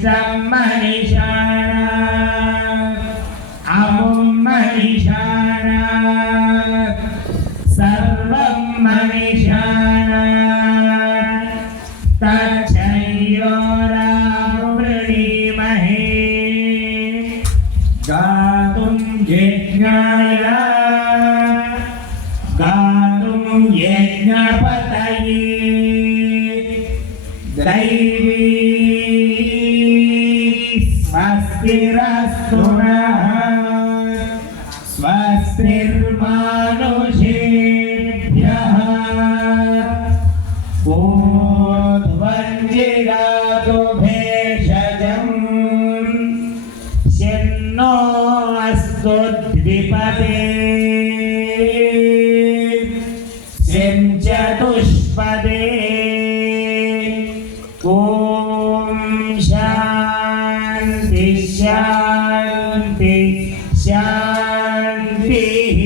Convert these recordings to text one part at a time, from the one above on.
इष्टं मनीषाणा अमुं मनीषाणा सर्वं मनीषाणा तच्छयोरावृणीमहे गातुं यज्ञाय गातुं यज्ञपतये दैवी स्वस्तिरस्तु नः स्वस्तिर्मानुषेभ्यः ऊर्ध्वञ्जिगातु भेषजम् शन्नो अस्तु द्विपदे शं चतुष्पदे ॐ शान्ति शान्ति शान्तिः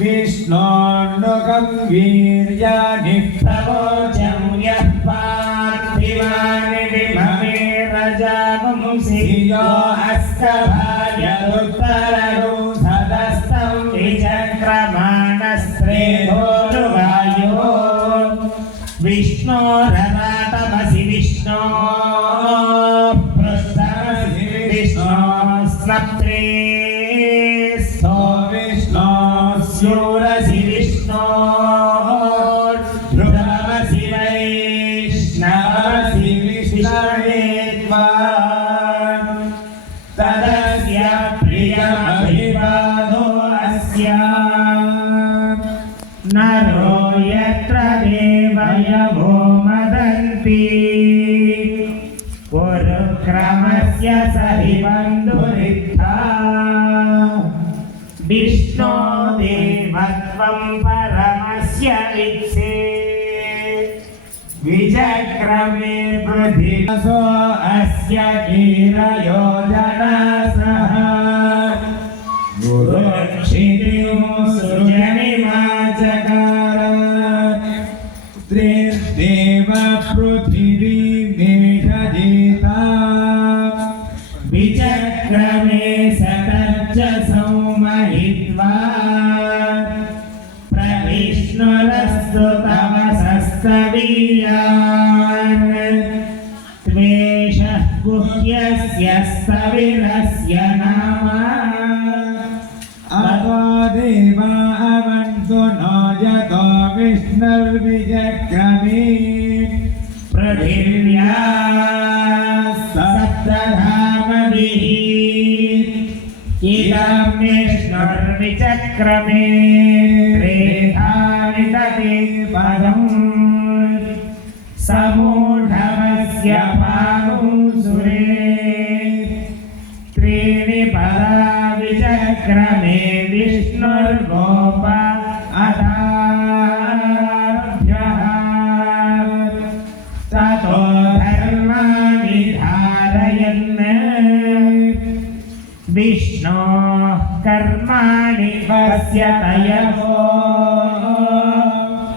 विष्णोर्नुकं वीर्याणि प्रवोचं यः पार्थिवानि विममे रजागुंसि यो हस्तभार्यरुत्तरगो सदस्तं विचक्रमाणस्त्रेधोरुवायो विष्णोरनाथमसि विष्णो पृष्ठमसि विष्णो स्नप्त्रे स्थो विष्णो स्यूरसि विष्णो ध्रुवमसि वैष्णवसि विष्णवे त्वा तदस्य प्रियमभिवादो अस्य नरो यत्र देवयवो मदन्ति पुरुक्रमस्य सहि बन्धुरित्था विष्णो देवत्वं परमस्य वित्से विचक्रमे पृथिवसो अस्य कीरयोजनसः गुरुक्षितिं सृजनिमाचकार त्रिदेव पृथिवी मेषजिता विचक्रमे सतर्च सौमहित्वा प्रविष्णुरस्तु तमसस्तवीयान् त्वेषः गुह्यस्य स्तविरस्य नाम अतो देवा अवन्तु नो यतो विष्णुर्विचक्रमे पृथिव्या सप्तधामभिः इदं विष्णुर्विचक्रमे त्रेधानि तते पदम् समूढमस्य पागुंसुरे त्रीणि पदा विचक्रमे विष्णुर्गोप अथाभ्यः ततो धर्माणि धारयन् विष्णोः कर्माणि पश्यतयो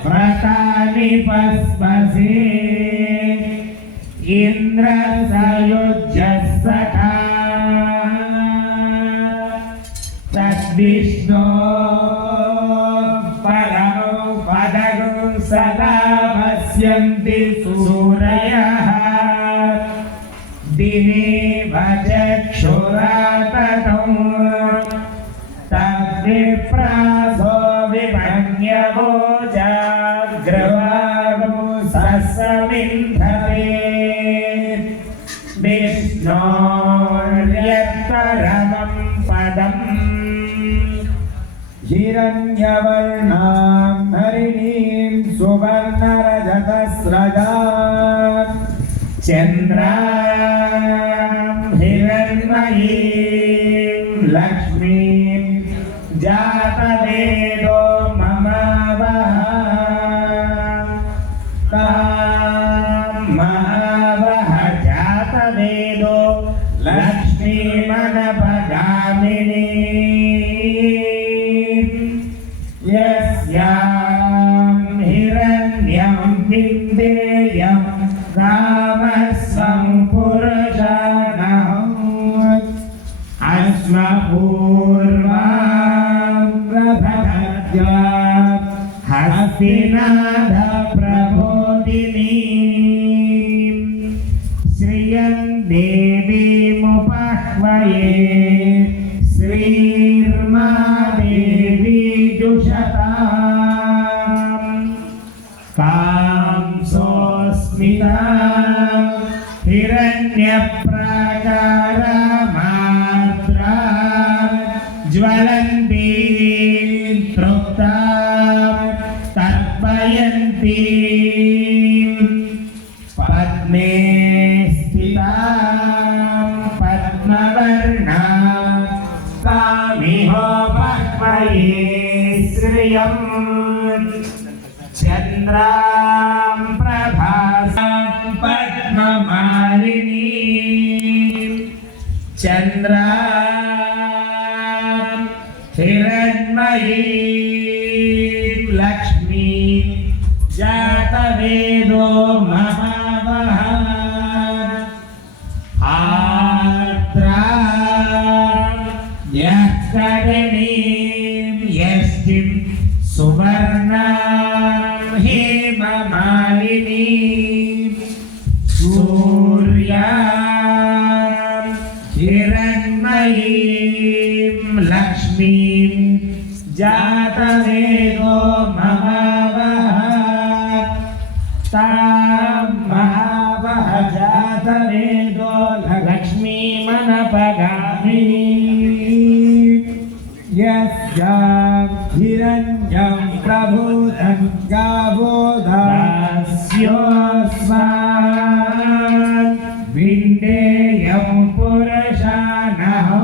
व्रतानि पस्पसे इन्द्रसयुज्यः सखा तद्विष्णो परमो पदगं सदा पश्यन्ति सूरयः दिने वचक्षुराततं तद्विप्रासो विभङ्ग्यवो जाग्रवागो ससमिन्धते विष्णोर्यत्परमं पदम् हिरण्यवर्णां हरिणीं सुवर्णरजतस्रजां चन्द्रां हिरण्मयीं लक्ष्मीं जातवेदो ममावः तां महावः जातवेदो लक्ष्मीमनपगामिनी यस्यां हिरण्यं विन्देयं रामस्व पुरुषाणं अस्मपूर्वां प्रभद्या हस्तिनाथ प्रबोधिनी श्रियं देवीमुपह्वये श्रीर्मा देवी जुषताम् कांसोऽस्मिता हिरण्यप्राकारामार्द्रा ज्वलन्ती तृप्ता तर्पयन्ती पद्मे स्थिता पद्मवर्णा कामिहोपह्वये श्रियम् चन्द्रां प्रभासां पद्ममालिनी चन्द्रां हिरण्मयीं लक्ष्मीं जातवेदो महावः आर्द्रां यष्करणीं यष्टिं सुवर्णां हेममालिनी सूर्यां हिरण्मयीं लक्ष्मीं जातवेदो महावः तां महावः जातवेदो लक्ष्मीमनपगामिनी यस्यां हिरण्यं प्रभूतं गावोदास्योऽस्मान् विण्डेयं पुरुषाणहं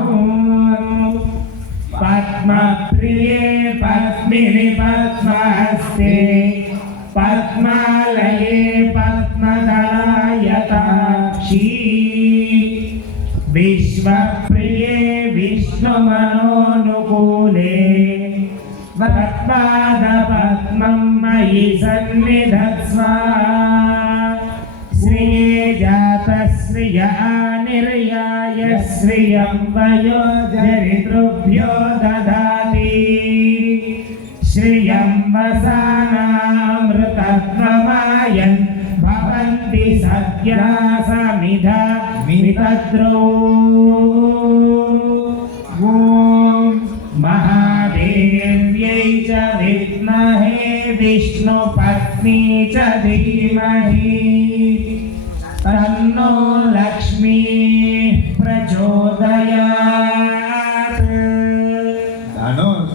पद्मप्रिये पद्मिनि पद्महस्ते पद्मालये पद्मदलायताक्षी विश्वप्रिये विष्णुमनोनुकूले पद्मादपद्मं मयि सन्निधत्स्व श्रिये जातश्रिय निर्याय श्रियं वयोजरितृभ्यो ददाति श्रियं वसानामृतत्वमायन् भवन्ति सद्या समिधा मितद्रौ ॐ महादेव्यै च विद्महे विष्णुपत्नी च धीमहि तन्नो लक्ष्मी प्रचोदयात्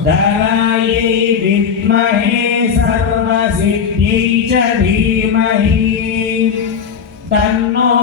धनायै विद्महे सर्वसिद्ध्यै च धीमहि तन्नो